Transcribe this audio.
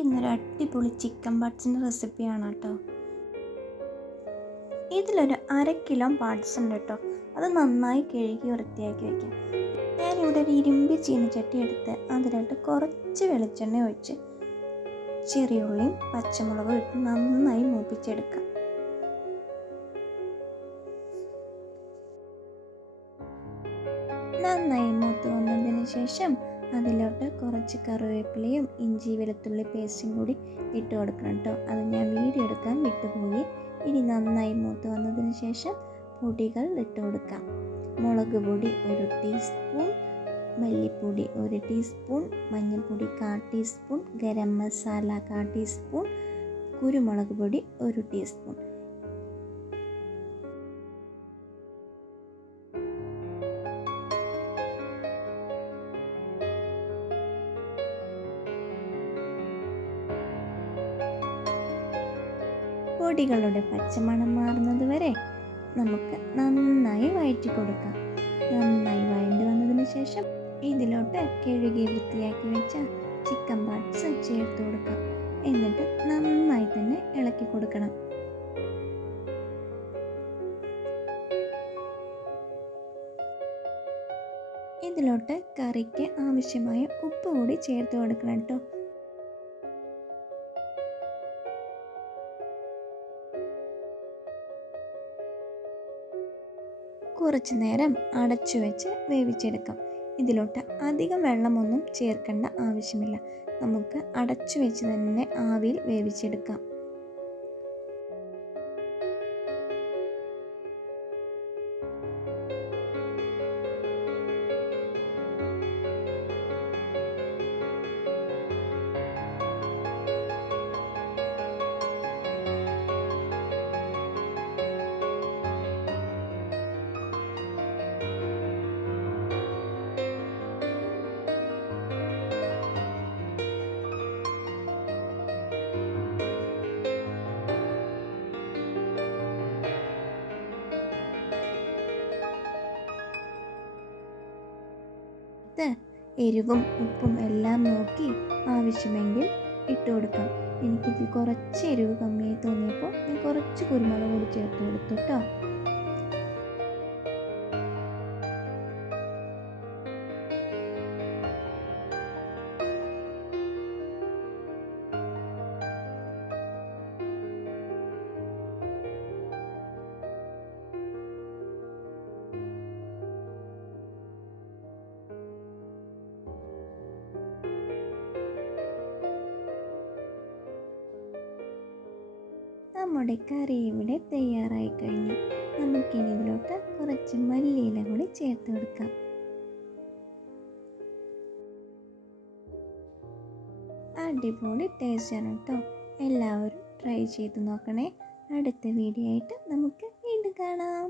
നമുക്കിന്നൊരു അടിപൊളി ചിക്കൻ പാർട്സിൻ്റെ റെസിപ്പിയാണ് കേട്ടോ. ഇതിലൊരു 1/2 കിലോ പാർട്സ് ഉണ്ട് കേട്ടോ. അത് നന്നായി കഴുകി വൃത്തിയാക്കി വയ്ക്കാം. ഞാനിവിടെ ഒരു ഇരുമ്പ് ചീനച്ചട്ടി എടുത്ത് അതിലോട്ട് കുറച്ച് വെളിച്ചെണ്ണ ഒഴിച്ച് ചെറിയുള്ളിയും പച്ചമുളകും ഇട്ട് നന്നായി മൂപ്പിച്ചെടുക്കാം. നന്നായി മൂത്ത് വന്നതിന് ശേഷം അതിലോട്ട് കുറച്ച് കറിവേപ്പിലയും ഇഞ്ചി വെളുത്തുള്ളി പേസ്റ്റും കൂടി ഇട്ട് കൊടുക്കണം കേട്ടോ. അത് ഞാൻ വീഡിയോ എടുക്കാൻ വിട്ടുപോയി. ഇനി നന്നായി മൂത്ത് വന്നതിന് ശേഷം പൊടികൾ ഇട്ട് കൊടുക്കാം. മുളക് പൊടി 1 ടീസ്പൂൺ, മല്ലിപ്പൊടി 1 ടീസ്പൂൺ, മഞ്ഞൾപ്പൊടി 1/4 ടീസ്പൂൺ, ഗരം മസാല 1/4 ടീസ്പൂൺ, കുരുമുളക് പൊടി 1 ടീസ്പൂൺ. പൊടികളുടെ പച്ചമണം മാറുന്നത് വരെ നമുക്ക് നന്നായി വഴറ്റി കൊടുക്കാം. നന്നായി വഴണ്ടി വന്നതിന് ശേഷം ഇതിലോട്ട് കഴുകി വൃത്തിയാക്കി വെച്ച ചിക്കൻ പാർട്സ് ചേർത്ത് കൊടുക്കാം. എന്നിട്ട് നന്നായി തന്നെ ഇളക്കി കൊടുക്കണം. ഇതിലോട്ട് കറിക്ക് ആവശ്യമായ ഉപ്പ് കൂടി ചേർത്ത് കൊടുക്കണം കേട്ടോ. കുറച്ച് നേരം അടച്ചു വെച്ച് വേവിച്ചെടുക്കാം. ഇതിലോട്ട് അധികം വെള്ളമൊന്നും ചേർക്കേണ്ട ആവശ്യമില്ല. നമുക്ക് അടച്ചു വെച്ച് തന്നെ ആവിയിൽ വേവിച്ചെടുക്കാം. എരിവും ഉപ്പും എല്ലാം നോക്കി ആവശ്യമെങ്കിൽ ഇട്ട് കൊടുക്കാം. എനിക്കിതിൽ കുറച്ച് എരിവ് കമ്മിയായി തോന്നിയപ്പോൾ ഞാൻ കുറച്ച് കുരുമുളക് കൂടി ചേർത്ത് കൊടുത്തു കേട്ടോ. നമ്മുടെ കറി ഇവിടെ തയ്യാറായി കഴിഞ്ഞു. നമുക്കിനി ഇതിലോട്ട് കുറച്ച് മല്ലിയില കൂടി ചേർത്ത് കൊടുക്കാം. അടിപൊളി ടേസ്റ്റാണ് കേട്ടോ. എല്ലാവരും ട്രൈ ചെയ്ത് നോക്കണേ. അടുത്ത വീഡിയോ ആയിട്ട് നമുക്ക് വീണ്ടും കാണാം.